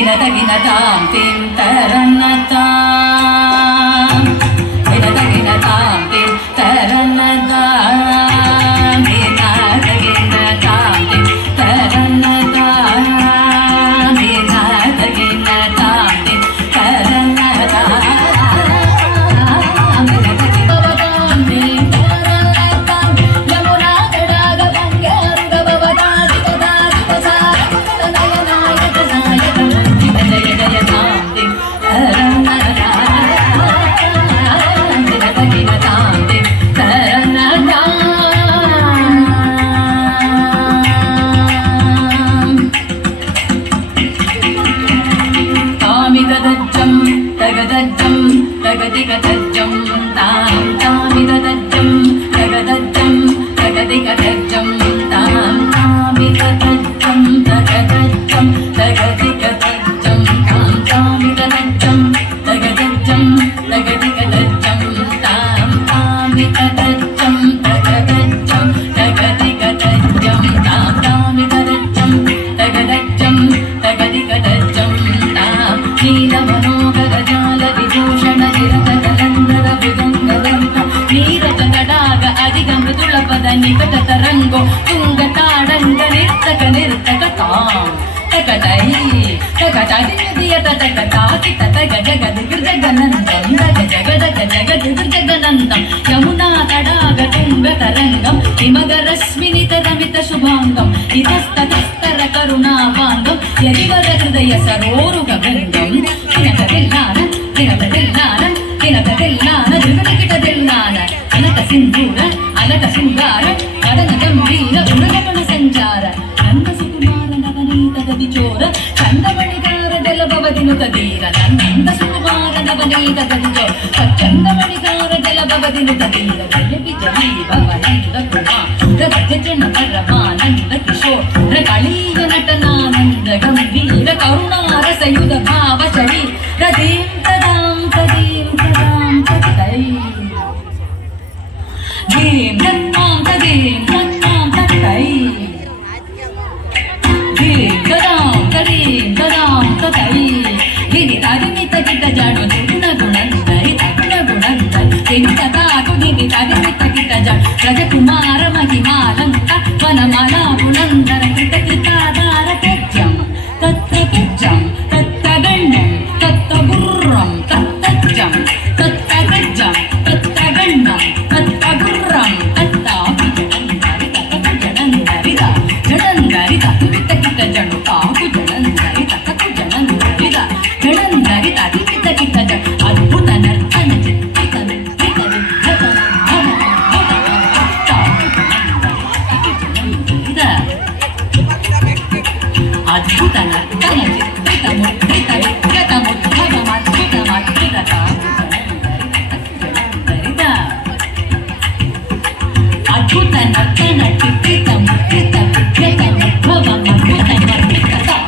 गिनतां तिं तरन्नतां गिनतां तिं तरन्नतां गिनतां तिं तरन्नतां गिनतां तिं तगदिगदज्जं तां तामिदज्जं तगदज्जं तगदिगदज्जं तां तामिदज्जं तगदज्जं तगदिगदज्जं तां तामिदज्जं तगदज्जं तगदिगदज्जं तां तामिदज्जं तगदज्जं तगदिगदज्जं तां तामिदज्जं तगदज्जं तगदिगदज्जं तां नीलमनोहर जाल विभूषण निरतकलन्दर विगङ्गलन्त नीरजतडाग अधिग मृदुल पद निकट तरङ्गो तुङ्ग ताडङ्ग निर्तक निर्तकतां तकटै तकटदियत तकटाकित तग जगद गिर्जगनन्दं तग जगदग जगद गिर्जगनन्दं यमुना तडाग तुङ्ग तरङ्गं हिमगरस्मिनित रमित शुभाङ्गं इतस्ततस्तर करुणाभाङ्गं यदिवर हृदय सरोरुग वृन्दं दिनकदिल्लान दिनकदिल्लान दिनकदिल्लान जुगुटकिटदिल्लान अनक सिन्दूर अनक शृङ्गार कदन गम्भीर गुणगमन सञ्चार नन्द सुकुमार नवनीत गदिचोर चन्दमणिकार जलभवदिनुत धीर नन्द सुकुमार नवनीत गदिचोर चन्दमणिकार जलभवदिनुत धीर जय विजयी भवनन्द कुमार गजजन परमानन्द किशोर कलीय नटनानन्द गम्भीर करुणारसयुध भाव शरीर दीं तदां तदीं तदां तदै दीं तत्तां तदीं तत्तां तदै दीं तदां तदीं तदां तदै गिरितादिमित गिट जाडु गुण गुणन्दरि तगुण गुणन्दरि गिरितदागु गिरितादिमित गिट जाडु रजकुमार महिमालंक वनमाला पुनन्दर कृत कृताधार त्यज्यं तत्तज्जं तत्तगण्यं तत्तगुर्रं तत्तज्जं तत्तगज्जं तत्तगण्यं तत्तगुर्रं तत्ताकुजनन्दरि तत्तकुजनन्दरि जडन्दरि तत्वित किट जडु ताकुजनन्दरि तत्तकुजनन्दरि जडन्दरि तत्वित किट जडु अद्भुत नर्तन चित्रित विद्रित विद्रतन अद्भुत नर्तन चित्रित मुद्रित विद्रत मुद्भवमद्भुतमद्भुतता अद्भुत नर्तन चित्रित मुद्रित विद्रत मुद्भवमद्भुतमद्भुतता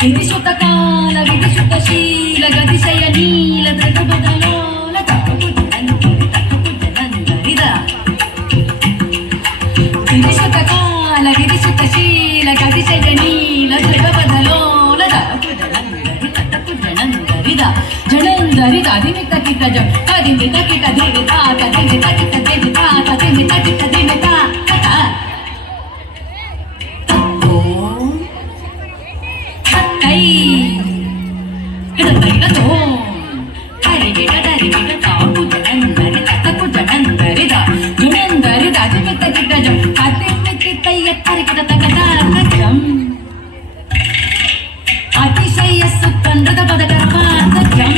गिरिसुत काल विदिसुत शील गतिशय नील दृगबदलोल गिरिसुत काल गिरिसुत शील गतिशय नील दृगबदलोल जडन्दरि तादिमित किट कदिमित किट देविता कदिमित किट देविता कदिमित किट देविता तत्तो तत्तै गिडतैलतो हरिगिड डरिगिड ताकु जडन्दरि ततकु जडन्दरि जुडन्दरि तादिमित किट कदिमित तैयत्तरिगिड तकदार्गजं अतिशय सुकन्दृत पदगर्भार्गजं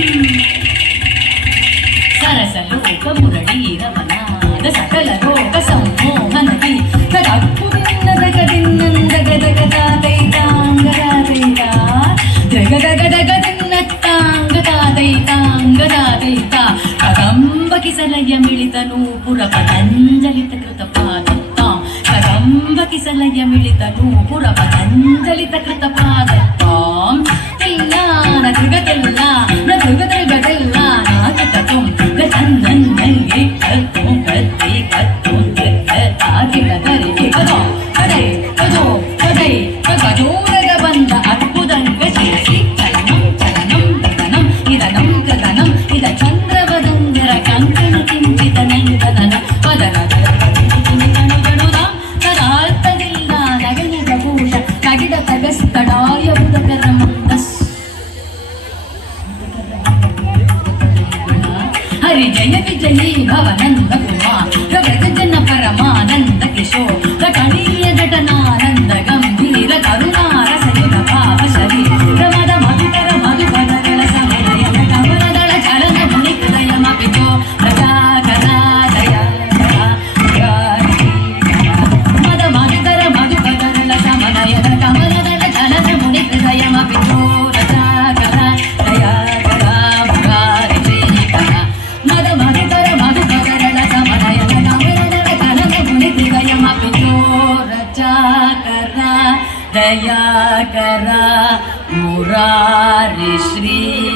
सरसलोक मुरळीरवनाद सकल लोक सम्मोहनति तदद्भुतिन्नदगदिन्नन्दगदगदादैताङ्गदादैता जगदगदगदिन्नत्ताङ्गदादैताङ्गदादैता कदम्बकिसलय मिलित नूपुर पतञ्जलित कृतपादत्तां कदम्बकिसलय मिलित नूपुर पतञ्जलित कृतपादत्तां तिल्लान दृगतिल्ला न दृगदृगदिल्ला नाकिततुं गतन्नन्नङ्गे कत्तुं कत्ति कत्तुं दृगता किटदरि किटदो कदे कदो चाकरा दया करा मुरारी श्री